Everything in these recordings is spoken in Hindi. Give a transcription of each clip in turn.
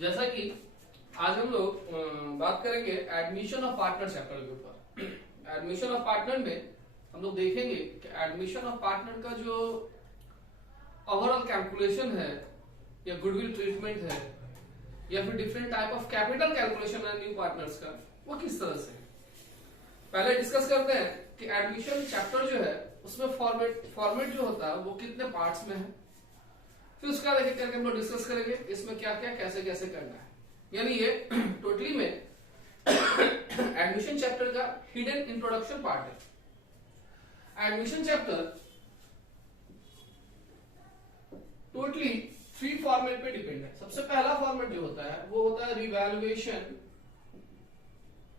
जैसा कि आज हम लोग बात करेंगे एडमिशन ऑफ पार्टनर चैप्टर के ऊपर। एडमिशन ऑफ पार्टनर में हम लोग देखेंगे कि एडमिशन ऑफ पार्टनर का जो ओवरऑल कैलकुलेशन है या गुडविल ट्रीटमेंट है या फिर different type of capital calculation है न्यू पार्टनर्स का, वो किस तरह से है। पहले डिस्कस करते हैं कि एडमिशन चैप्टर जो है उसमें फॉर्मेट जो होता है वो कितने पार्ट्स में है। फिर उसका एक करके हम लोग डिस्कस करेंगे इसमें क्या क्या कैसे कैसे करना है। यानी ये टोटली में एडमिशन चैप्टर का हिडन इंट्रोडक्शन पार्ट है। एडमिशन चैप्टर टोटली 3 फॉर्मेट पे डिपेंड है। सबसे पहला फॉर्मेट जो होता है वो होता है रिवैल्यूएशन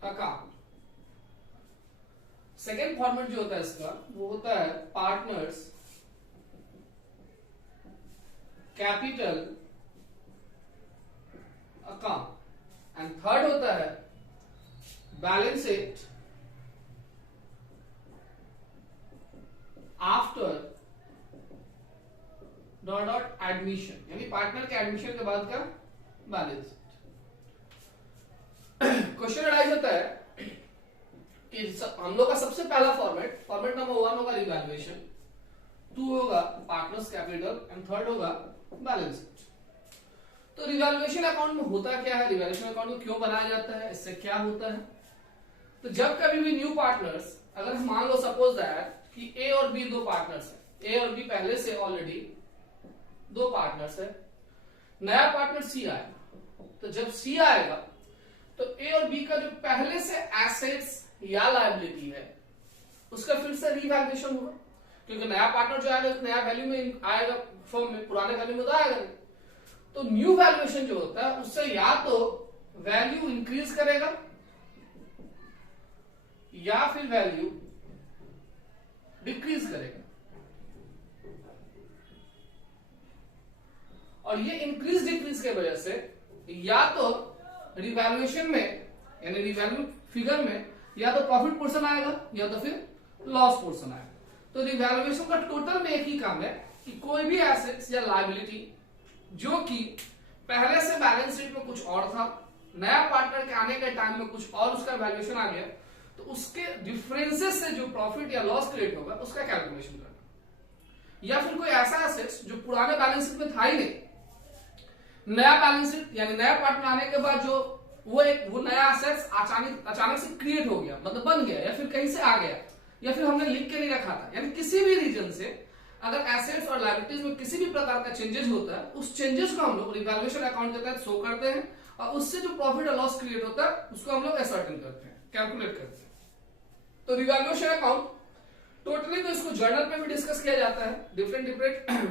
अकाउंट। सेकेंड फॉर्मेट जो होता है इसका वो होता है partners capital account and third होता है balance sheet after dot admission, यानी पार्टनर के एडमिशन के बाद का बैलेंस शीट। क्वेश्चन राइज होता है कि हम लोग का सबसे पहला फॉर्मेट नंबर 1 होगा रिवैल्यूएशन, 2 होगा पार्टनर्स कैपिटल एंड थर्ड होगा बैलेंस शीट। तो रिवैल्यूएशन अकाउंट में होता क्या है, रिवैल्यूएशन अकाउंट को क्यों बनाया जाता है, इससे क्या होता है। तो जब कभी भी न्यू पार्टनर्स, अगर हम मान लो सपोज दैट कि ए और बी 2 पार्टनर्स है, ए और बी पहले से ऑलरेडी 2 पार्टनर्स है, नया पार्टनर सी आएगा। तो जब सी आएगा तो ए और बी का जो पहले से एसेट्स या लायबिलिटी है उसका फिर से रिवैल्यूएशन होगा, क्योंकि नया पार्टनर जो आएगा नया वैल्यू में आएगा, फॉर्म में पुराने वैल्यू में तो आएगा नहीं। तो न्यू वैल्यूएशन जो होता है उससे या तो वैल्यू इंक्रीज करेगा या फिर वैल्यू डिक्रीज करेगा। और ये इंक्रीज डिक्रीज के वजह से या तो रिवैल्यूएशन में यानी रिवैल्यू फिगर में या तो प्रॉफिट पोर्शन आएगा या तो फिर लॉस पोर्शन आएगा। तो रिवैल्यूएशन का टोटल में एक ही काम है कि कोई भी एसेट्स या लायबिलिटी जो कि पहले से बैलेंस शीट में कुछ और था, नया पार्टनर के आने के टाइम में कुछ और उसका वैल्यूएशन आ गया, तो उसके डिफरेंसेस से जो प्रॉफिट या लॉस क्रिएट होगा उसका कैलकुलेशन करना। या फिर कोई ऐसा एसेट्स जो पुराने बैलेंस शीट में था ही नहीं, नया बैलेंस शीट यानी नया पार्टनर आने के बाद जो वो नया एसेट्स अचानक से क्रिएट हो गया, मतलब बन गया, या फिर कहीं से आ गया, या फिर हमने लिख के नहीं रखा था। यानी किसी भी रीजन से अगर एसेट्स और लायबिलिटीज में किसी भी प्रकार का चेंजेस होता है, उस चेंजेस को हम लोग रिवैल्यूएशन अकाउंट के तहत शो करते हैं और उससे जो प्रॉफिट और लॉस क्रिएट होता है उसको हम लोग असर्टेन करते हैं, कैलकुलेट करते हैं। तो रिवैल्यूएशन अकाउंट टोटली तो इसको जर्नल पे भी डिस्कस किया जाता है, डिफरेंट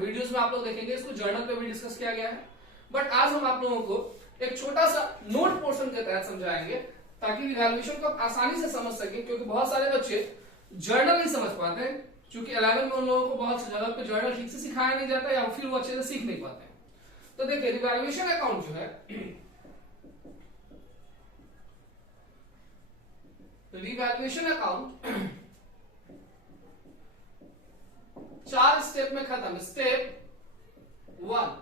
वीडियोस में आप लोग देखेंगे इसको जर्नल पे भी डिस्कस किया गया है। बट आज हम आप लोगों को एक छोटा सा नोट पोर्शन के तहत समझाएंगे ताकि रिवैल्यूएशन को आप आसानी से समझ सकें, क्योंकि बहुत सारे बच्चे जर्नल नहीं समझ पाते हैं, क्योंकि 11 में उन लोगों को बहुत जगह पे जर्नल ठीक से सिखाया नहीं जाता या फिर वो अच्छे से सीख नहीं पाते हैं। तो देखिए रिवैल्यूएशन अकाउंट जो है, रिवैल्यूएशन अकाउंट 4 स्टेप में खत्म। Step 1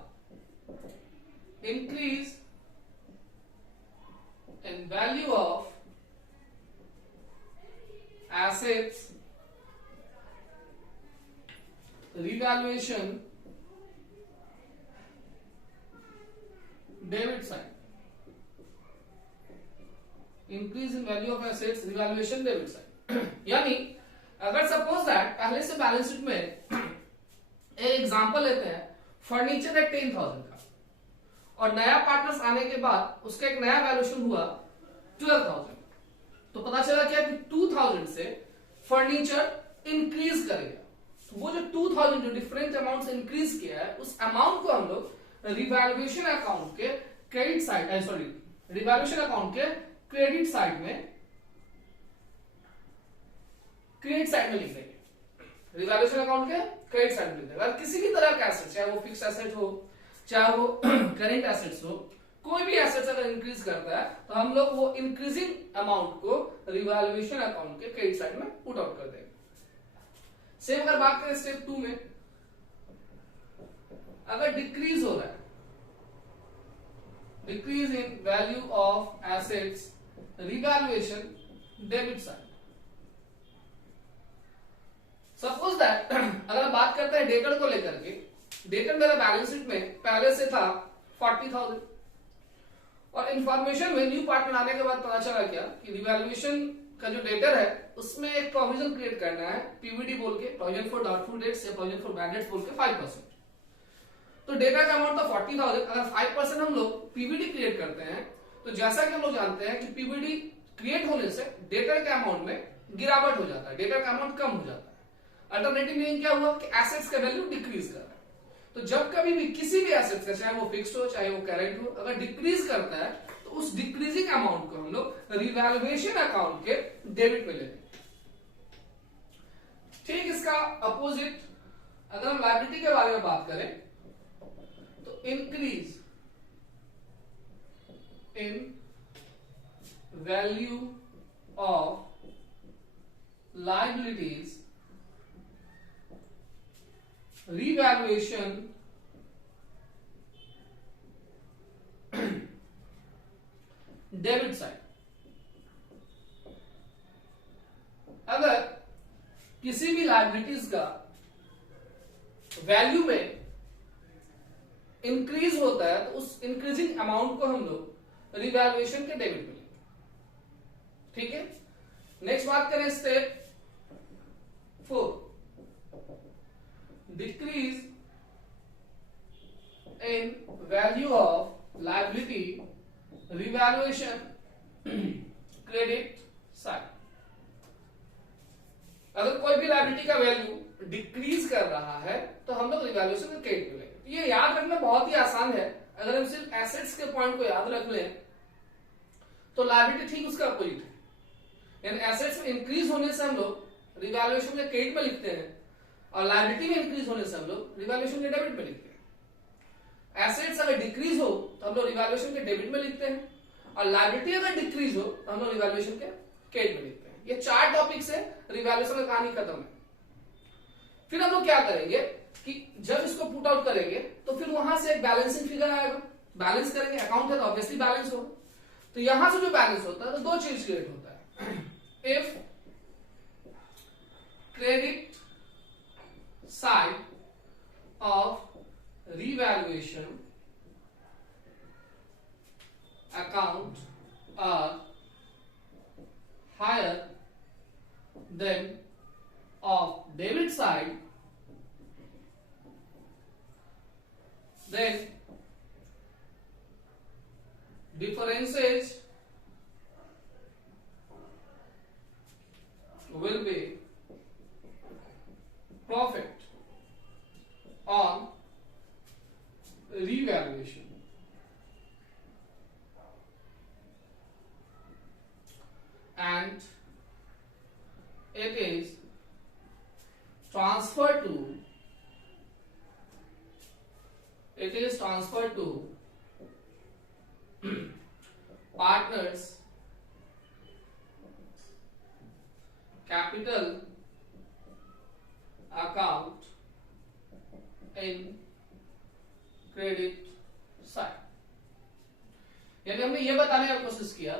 increase in value of assets, revaluation, debit side, increase in value of assets, revaluation, debit side। यानी अगर सपोज दैट पहले से बैलेंस शीट में एक एग्जांपल लेते हैं, फर्नीचर है 10,000 का और नया पार्टनर्स आने के बाद उसका एक नया वैल्यूएशन हुआ 12,000। तो पता चला क्या कि 2,000 से फर्नीचर इंक्रीज करेगा। तो वो जो 2,000 जो डिफरेंट अमाउंट से इंक्रीज किया है उस अमाउंट को हम लोग रिवैल्यूएशन अकाउंट के क्रेडिट साइड रिवैल्यूएशन अकाउंट के क्रेडिट साइड में लिख देंगे। रिवैल्यूएशन अकाउंट के क्रेडिट साइड में लिख देंगे। अगर किसी भी तरह का एसेट, चाहे वो फिक्स एसेट हो चाहे वो करेंट एसेट्स हो, कोई भी एसेट्स अगर इंक्रीज करता है तो हम लोग वो इंक्रीजिंग अमाउंट को रिवैल्यूएशन अकाउंट के क्रेडिट साइड में पुट आउट कर देंगे। सेम अगर बात करें स्टेप 2 में, अगर डिक्रीज हो रहा है decrease in value of assets revaluation debit side. Suppose that अगर हम बात करते हैं डेटर को लेकर के, डेटर मेरा बैलेंस शीट में पहले से था 40,000 और इंफॉर्मेशन में न्यू पार्टनर आने के बाद पता चला क्या कि रिवैल्यूएशन का जो डेटर है उसमें एक प्रोविजन क्रिएट करना है पीवीडी बोल के, प्रोविजन फॉर डाउटफुल डेट्स या प्रोविजन फॉर बैड डेट्स बोल के 5%। तो डेटा का अमाउंट था 40,000, अगर 5% हम लोग पीवीडी क्रिएट करते हैं तो जैसा कि हम लोग जानते हैं कि पीवीडी क्रिएट होने से डेटर के अमाउंट में गिरावट हो जाता है, डेटर का अमाउंट कम हो जाता है। अल्टरनेटिव मीनिंग क्या हुआ कि एसेट्स का वैल्यू डिक्रीज कर रहा है। तो जब कभी भी किसी भी एसेट्स का, चाहे वो फिक्स्ड हो चाहे वो करेंट हो, अगर डिक्रीज करता है तो उस डिक्रीजिंग अमाउंट को हम लोग रिवैल्यूएशन अकाउंट के डेबिट में लेते हैं। ठीक इसका अपोजिट अगर हम लायबिलिटी के बारे में बात करें तो increase in value of liabilities revaluation debit side. अगर किसी भी लायबिलिटीज का वैल्यू में इंक्रीज होता है तो उस इंक्रीजिंग अमाउंट को हम लोग रिवैल्यूएशन के डेबिट में लेंगे। ठीक है, नेक्स्ट बात करें step 4, decrease in value of liability revaluation credit side. अगर कोई भी लायबिलिटी का वैल्यू डिक्रीज कर रहा है तो हम लोग रिवैल्यूएशन के क्रेडिट में लेंगे। ये याद रखना बहुत ही आसान है, अगर हम सिर्फ एसेट्स के पॉइंट को याद रख लें तो लायबिलिटी ठीक उसका अपोजिट है, यानी एसेट्स में इंक्रीज होने से हम लोग रिवैल्यूएशन के क्रेडिट में लिखते हैं और लायबिलिटी में इंक्रीज होने से हम लोग रिवैल्यूएशन के डेबिट में लिखते हैं। एसेट्स अगर डिक्रीज हो तो हम लोग रिवैल्यूएशन के डेबिट में लिखते हैं और लायबिलिटी अगर डिक्रीज हो तो हम लोग रिवैल्यूएशन के क्रेडिट में लिखते हैं। ये 4 टॉपिक से रिवैल्यूएशन की कहानी खत्म है। फिर हम लोग क्या करेंगे कि जब इसको पुट आउट करेंगे तो फिर वहां से एक बैलेंसिंग फिगर आएगा, बैलेंस करेंगे, अकाउंट है तो ऑब्वियसली बैलेंस होगा। तो यहां से जो बैलेंस होता है तो 2 चीज क्रिएट होता है। If credit side of revaluation account are higher than of debit side, then differences will be profit on revaluation and it is transferred to partners capital account in credit side. यानी हमने ये बताने का कोशिश किया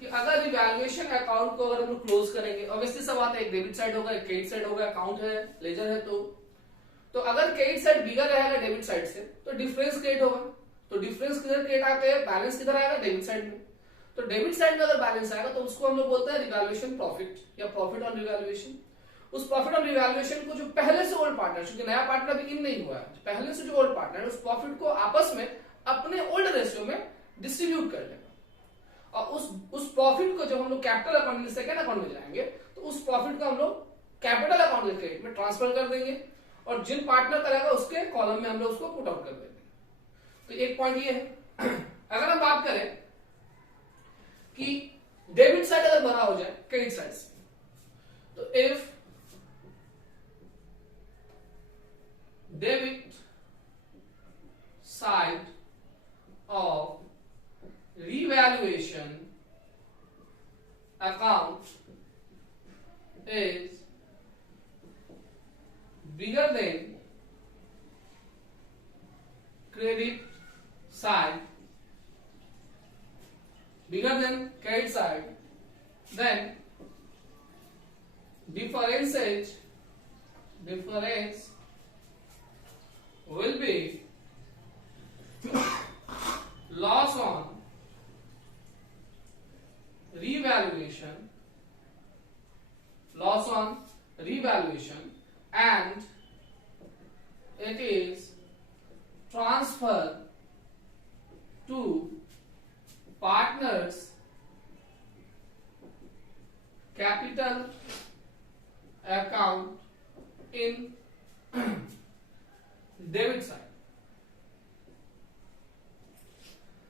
कि अगर रिवैल्यूएशन अकाउंट को अगर हम क्लोज करेंगे, ऑब्वियसली सब बात है, एक डेबिट साइड होगा एक क्रेडिट साइड होगा, अकाउंट है लेजर है, तो अगर क्रेडिट साइड बिगर रहेगा डेबिट साइड से तो डिफरेंस क्रिएट होगा। तो डिफरेंस किधर क्रिएट आते हैं, बैलेंस किधर आएगा, डेबिट साइड में। तो डेबिट साइड में अगर बैलेंस आएगा तो उसको हम लोग बोलते हैं रिवैल्यूएशन प्रॉफिट या प्रॉफिट ऑन रिवैल्यूएशन। उस प्रॉफिट ऑन रिवैल्यूएशन को जो पहले से ओल्ड पार्टनर, क्योंकि नया पार्टनर अभी इन नहीं हुआ है, पहले से जो ओल्ड पार्टनर है उस प्रॉफिट को आपस में अपने ओल्ड रेशियो में डिस्ट्रीब्यूट कर लेगा और उस प्रॉफिट को जब हम लोग कैपिटल अकाउंट में सेकंड अकाउंट में जाएंगे तो उस प्रॉफिट को हम लोग कैपिटल अकाउंट के क्रेडिट में ट्रांसफर कर देंगे और जिन पार्टनर करेगा उसके कॉलम में हम लोग उसको पुट आउट कर देंगे। तो एक पॉइंट ये है। अगर हम बात करें कि डेबिट साइड अगर बना हो जाए क्रेडिट साइड से, तो if debit side of revaluation account is bigger than credit side bigger than credit side, then difference will be loss on revaluation, and it is transfer to partners capital account in debit side.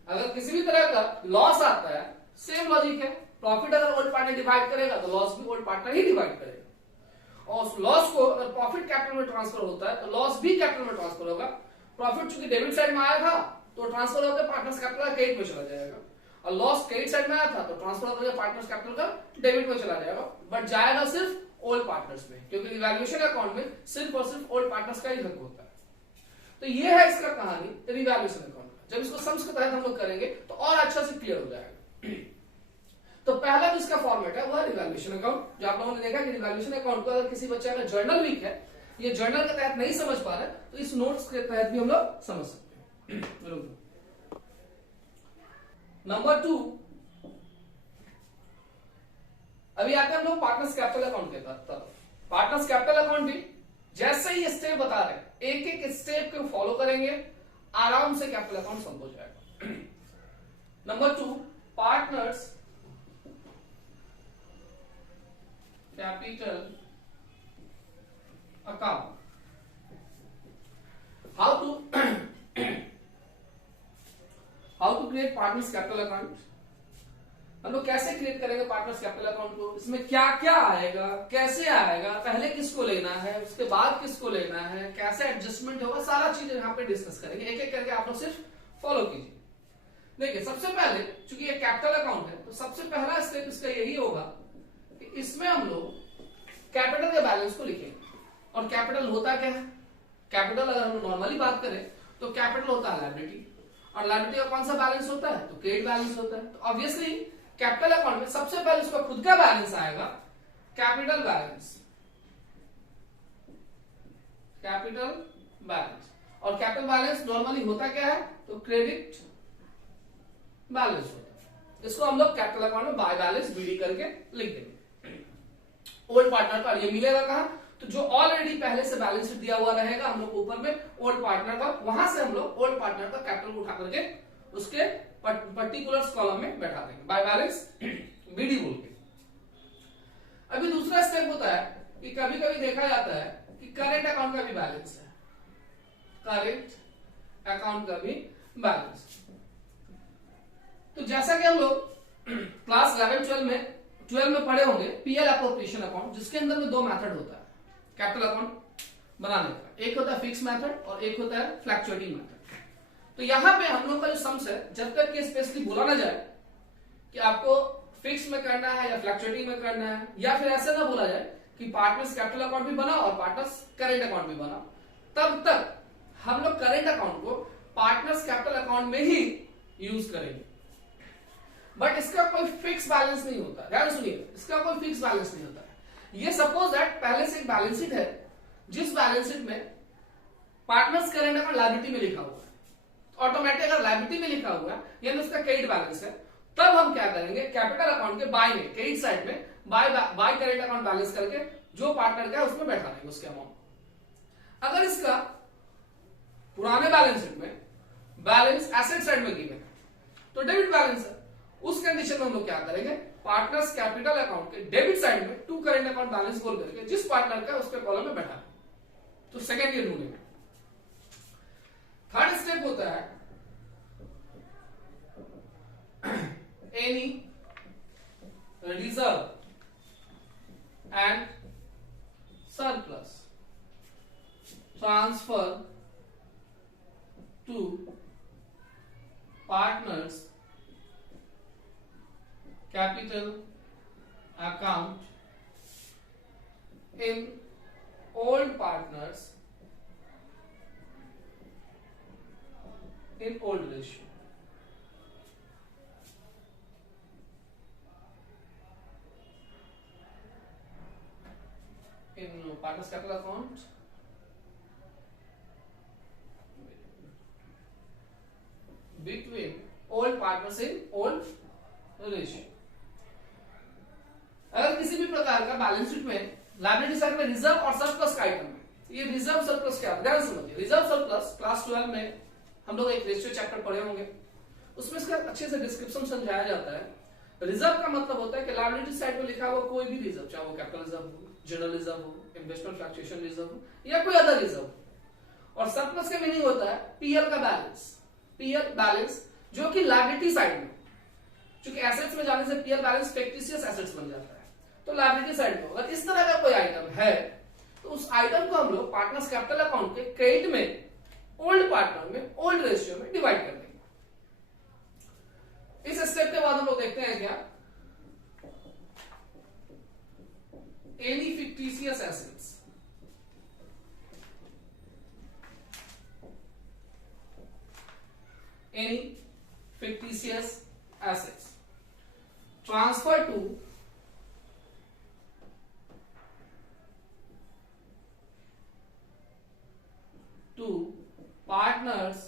अगर किसी भी तरह का लॉस आता है, सेम लॉजिक है, प्रॉफिट अगर ओल्ड पार्टनर डिवाइड करेगा तो लॉस भी ओल्ड पार्टनर ही डिवाइड करेगा, और उस लॉस को अगर प्रॉफिट कैपिटल में ट्रांसफर होता है तो लॉस भी कैपिटल में ट्रांसफर होगा। प्रॉफिट चूंकि डेबिट साइड में आया था तो ट्रांसफर होकर पार्टनर्स कैपिटल क्रेडिट में चला जाएगा, और लॉस क्रेडिट साइड में आया था तो ट्रांसफर होकर पार्टनर्स कैपिटल का डेबिट में चला जाएगा, बट जाएगा सिर्फ ओल्ड पार्टनर्स में, क्योंकि रिवैल्यूएशन अकाउंट में सिर्फ और सिर्फ ओल्ड पार्टनर्स का ही हक होता है। तो ये है इसका कहानी रिवैल्यूएशन अकाउंट का। जब इसको सम्स के तहत हम लोग करेंगे तो और अच्छा से क्लियर हो जाएगा। तो पहला जो इसका फॉर्मेट है वो है रिवैल्यूएशन अकाउंट। जो आप लोगों ने देखा कि रिवैल्यूएशन अकाउंट को अगर किसी बच्चे का जर्नल वीक है, ये जर्नल के तहत नहीं समझ पा रहा है, तो इस नोट्स के तहत भी हम लोग समझ सकते हैं। नंबर 2, अभी आते हैं हम लोग पार्टनर्स कैपिटल अकाउंट के तरफ। पार्टनर्स कैपिटल अकाउंट भी जैसे ही स्टेप बता रहे हैं, एक एक स्टेप को फॉलो करेंगे, आराम से कैपिटल अकाउंट समझ हो जाएगा। Number 2, partners capital account. How to create partners capital account. हम लोग कैसे क्रिएट करेंगे पार्टनर्स कैपिटल अकाउंट को, इसमें क्या क्या आएगा, कैसे आएगा, पहले किसको लेना है, उसके बाद किसको लेना है, कैसे एडजस्टमेंट होगा, सारा चीज यहाँ पे डिस्कस करेंगे। एक एक करके आप लोग सिर्फ फॉलो कीजिए। देखिए, सबसे पहले चूंकि ये कैपिटल अकाउंट है तो सबसे पहला स्टेप इसका यही होगा कि इसमें हम लोग कैपिटल के बैलेंस को लिखेंगे। और कैपिटल होता क्या है? कैपिटल अगर हम नॉर्मली बात करें तो कैपिटल होता है लायबिलिटी, और लायबिलिटी का कौन सा बैलेंस होता है? तो क्रेडिट बैलेंस होता है। तो ऑब्वियसली कैपिटल अकाउंट में सबसे पहले उसका खुद का बैलेंस आएगा, कैपिटल बैलेंस। और कैपिटल बैलेंस नॉर्मली होता क्या है? तो क्रेडिट बैलेंस होता है। इसको हम लोग कैपिटल अकाउंट में बाय बैलेंस बीडी करके लिख देंगे। ओल्ड पार्टनर का ये मिलेगा कहां? तो जो ऑलरेडी पहले से बैलेंस शीट दिया हुआ रहेगा हम लोग ऊपर में ओल्ड पार्टनर का, वहां से हम लोग ओल्ड पार्टनर का कैपिटल उठा करके उसके पर्टिकुलर कॉलम में बैठा देंगे, बाय बैलेंस बीडी बोल के। अभी दूसरा स्टेप होता है कि कभी कभी देखा जाता है कि करेंट अकाउंट का भी बैलेंस है, करेंट अकाउंट का भी बैलेंस। तो जैसा कि हम लोग क्लास 11-12 में पढ़े होंगे पीएल अप्रोप्रिएशन अकाउंट, जिसके अंदर में दो मेथड होता है कैपिटल अकाउंट बनाने का। एक होता है फिक्स मेथड और एक होता है फ्लक्चुएटिंग मेथड। तो यहां पे हम लोग का जो सम्स है, जब तक कि स्पेशली बोला ना जाए कि आपको फिक्स में करना है या फ्लक्चुएटिंग में करना है, या फिर ऐसे ना बोला जाए कि पार्टनर्स कैपिटल अकाउंट भी बनाओ और पार्टनर्स करेंट अकाउंट भी बनाओ, तब तक हम लोग करेंट अकाउंट को पार्टनर्स कैपिटल अकाउंट में ही यूज करेंगे। बट इसका कोई फिक्स बैलेंस नहीं होता, ध्यान सुनिए, इसका कोई फिक्स बैलेंस नहीं होता है। ये सपोज दैट पहले से एक बैलेंस शीट है, जिस बैलेंस शीट में पार्टनर्स करेंट अकाउंट लायबिलिटी में लिखा हुआ है, ऑटोमेटिक अगर लायबिलिटी में लिखा हुआ है यानी उसका क्रेडिट बैलेंस है, तब हम क्या करेंगे कैपिटल अकाउंट के बाय में, क्रेडिट साइड में बाय करेंट अकाउंट बैलेंस करके जो पार्टनर का है उसमें बैठा देंगे उसके अमाउंट। अगर इसका पुराने बैलेंस शीट में बैलेंस एसेट साइड में गिवन है तो डेबिट बैलेंस है, उस कंडीशन में हम लोग क्या करेंगे पार्टनर्स कैपिटल अकाउंट के डेबिट साइड में टू करेंट अकाउंट बैलेंस बोल करके जिस पार्टनर का उसके कॉलम में बैठा। तो सेकेंड ये ढूंढेंगे। थर्ड स्टेप होता है any reserve and surplus transfer to partners capital account in old partners in old ratio। Partners capital account between old partners in old ratio. अगर किसी भी प्रकार का बैलेंस शीट में लायबिलिटी साइड में रिजर्व और सरप्लस का आइटम है, ये रिजर्व सरप्लस क्या है ध्यान समझिए। रिजर्व सरप्लस क्लास 12 में हम लोग एक रेशियो चैप्टर पढ़े होंगे, उसमें इसका अच्छे से डिस्क्रिप्शन समझाया जाता है। रिजर्व का मतलब होता है कि लायबिलिटी साइड पे लिखा हुआ कोई भी रिजर्व, चाहे वो कैपिटल रिजर्व हो, जनरल रिजर्व हो, इन्वेस्टमेंट फ्लक्चुएशन रिजर्व हो या कोई अदर रिजर्व। और सरप्लस का मीनिंग होता है पीएल का बैलेंस, पीएल बैलेंस जो कि लायबिलिटी साइड में, क्योंकि एसेट्स में जाने से पीएल बैलेंस फिक्टिशियस एसेट्स बन जाता है, तो लायबिलिटी साइड में अगर इस तरह का कोई आइटम है तो उस आइटम को हम लोग पार्टनर्स कैपिटल अकाउंट के क्रेडिट में ओल्ड पार्टनर में ओल्ड रेशियो में डिवाइड कर देंगे। इस स्टेप के बाद हम लोग देखते हैं क्या, any fictitious assets, any fictitious assets transfer to partners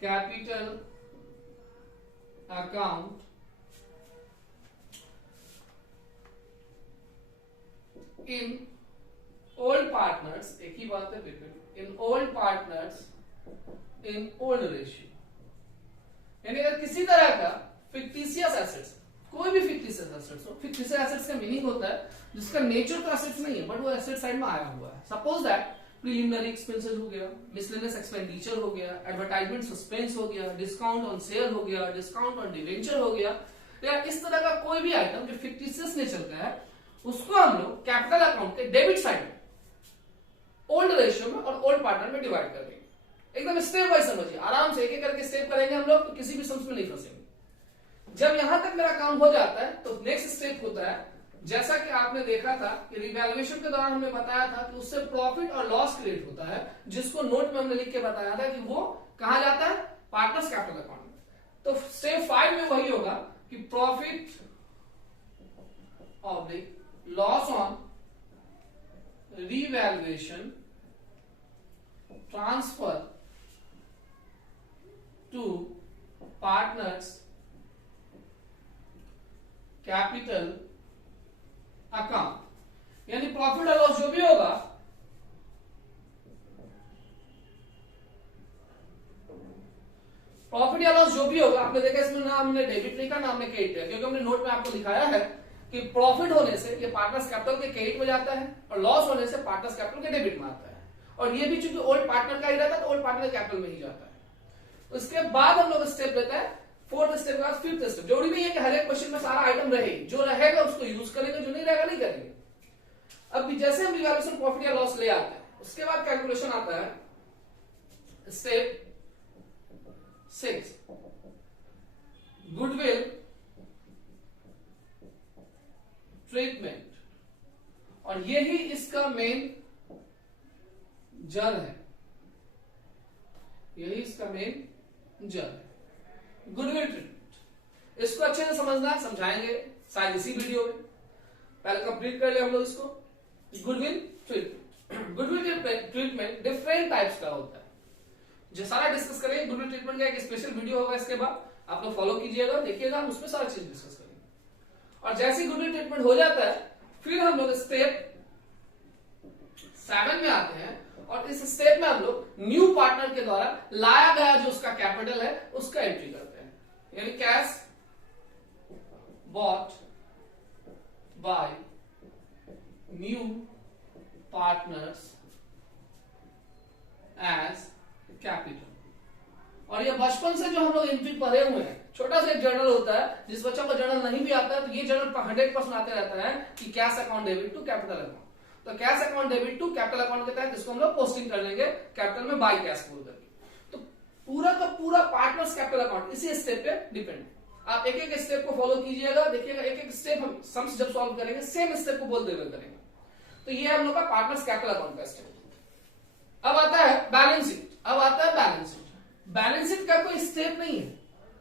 capital account in old partners, एक ही बात है in old partners in old ratio। यानी अगर किसी तरह का फिक्टिशियस एसेट्स, कोई भी फिक्टिशियस एसेट्स हो, फिक्टिशियस एसेट्स का मीनिंग होता है जिसका नेचर तो एसेट्स नहीं है बट वो एसेट साइड में आया हुआ है। सपोज दैट प्रीलिमिनरी एक्सपेंसेस हो गया, मिसलेनियस एक्सपेंडिचर हो गया, एडवर्टाइजमेंट सस्पेंस हो गया, डिस्काउंट ऑन सेल हो गया, डिस्काउंट ऑन डिवेंचर हो गया, या इस तरह का कोई भी आइटम जो फिक्टिशियस नेचर का है उसको हम लोग कैपिटल अकाउंट के डेबिट साइड में ओल्ड रेशियो में और ओल्ड पार्टनर में डिवाइड कर देंगे। एकदम स्टेप बाय समझिए, आराम से एक एक करके स्टेप करेंगे हम लोग, तो किसी भी सम्स में नहीं फंसेंगे। जब यहां तक मेरा काम हो जाता है तो नेक्स्ट स्टेप होता है, जैसा कि आपने देखा था कि रिवैल्यूएशन के दौरान हमने बताया था कि उससे प्रॉफिट और लॉस क्रिएट होता है, जिसको नोट में हमने लिख के बताया था कि वो कहां जाता है, पार्टनर्स कैपिटल अकाउंट में। तो स्टेप 5 में वही होगा कि profit oblique loss on revaluation transfer to partners capital account. यानी प्रॉफिट और लॉस जो भी होगा प्रॉफिट या लॉस जो भी होगा, आपने देखा इसमें ना हमने डेबिट लिखा ना हमने क्रेडिट लिखा, क्योंकि हमने नोट में आपको दिखाया है कि प्रॉफिट होने से ये पार्टनर्स कैपिटल के क्रेडिट में जाता है और लॉस होने से पार्टनर्स कैपिटल के डेबिट में आता है। और ये भी चूंकि ओल्ड पार्टनर का ही रहता है तो ओल्ड पार्टनर कैपिटल में ही जाता है। उसके बाद हम लोग स्टेप लेते हैं, फोर्थ स्टेप के बाद फिफ्थ स्टेप। जरूरी नहीं है कि हर एक क्वेश्चन में सारा आइटम रहे, जो रहेगा उसको यूज करेंगे, जो नहीं रहेगा नहीं करेंगे। अब भी जैसे हम रिवैल्यूएशन प्रॉफिट या लॉस ले आते हैं, उसके बाद कैलकुलेशन आता है स्टेप 6, गुडविल ट्रीटमेंट, और यही इसका मेन जड़ है, यही इसका मेन जड़ है, गुडविल ट्रीटमेंट। इसको अच्छे से समझना है, समझाएंगे शायद इसी वीडियो में, पहले कंप्लीट कर ले हम लोग इसको। Goodwill treatment, goodwill treatment different types का होता है, जो सारा डिस्कस करेंगे। गुडविल ट्रीटमेंट का एक स्पेशल वीडियो होगा, इसके बाद आप लोग फॉलो कीजिएगा, देखिएगा, हम उसमें सारा चीज डिस्कस करेंगे। और जैसे ही गुडविल ट्रीटमेंट हो जाता है फिर हम लोग स्टेप 7 में आते हैं, और इस स्टेप में हम लोग न्यू पार्टनर के द्वारा लाया गया जो उसका कैपिटल है उसका एंट्री करते हैं, यानी cash bought by new partners as capital. और ये बचपन से जो हम लोग एंट्री पढ़े हुए हैं, छोटा सा एक जर्नल होता है, जिस बच्चों को जर्नल नहीं भी आता है तो ये जर्नल 100% आते रहता है कि cash account debit to capital account. तो cash account debit to capital account के तहत इसको हम लोग पोस्टिंग कर लेंगे कैपिटल में बाय कैश बोल करके। तो पूरा का पूरा पार्टनर्स कैपिटल अकाउंट इसी स्टेप पे डिपेंड है। आप एक एक स्टेप को फॉलो कीजिएगा, देखिएगा एक एक स्टेप हम सम्स जब सॉल्व करेंगे सेम स्टेप को बोलते हुए करेंगे। तो ये हम लोग का पार्टनर्स कैपिटल अकाउंट का स्टेप। अब आता है बैलेंस शीट। अब आता है बैलेंस शीट। बैलेंस शीट का कोई स्टेप नहीं है,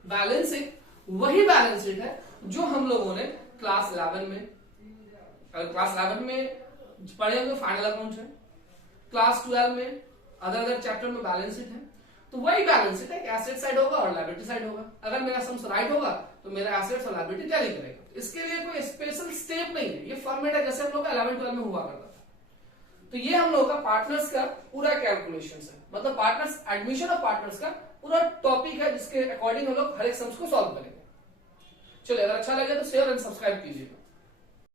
बैलेंस शीट वही बैलेंस शीट है जो हम लोगों ने क्लास 11 में, अगर क्लास 11 में पढ़े होंगे फाइनल अकाउंट है, क्लास 12 में अदर चैप्टर में बैलेंस शीट है, तो वही बैलेंस शीट है, एसेट साइड होगा और लायबिलिटी साइड होगा। अगर मेरा सम्स राइट होगा तो मेरा एसेट्स और लायबिलिटी टैली करेगा। इसके लिए कोई स्पेशल स्टेप नहीं है, ये फॉर्मेट है जैसे हम लोग का 11-12 में हुआ करता था। तो ये हम लोग का पार्टनर्स का पूरा कैलकुलेशन है, मतलब पार्टनर्स एडमिशन ऑफ पार्टनर्स का पूरा टॉपिक है, जिसके अकॉर्डिंग हम लोग हर एक सम्स को सॉल्व करेंगे। चलिए, अगर अच्छा लगे तो शेयर एंड सब्सक्राइब कीजिएगा।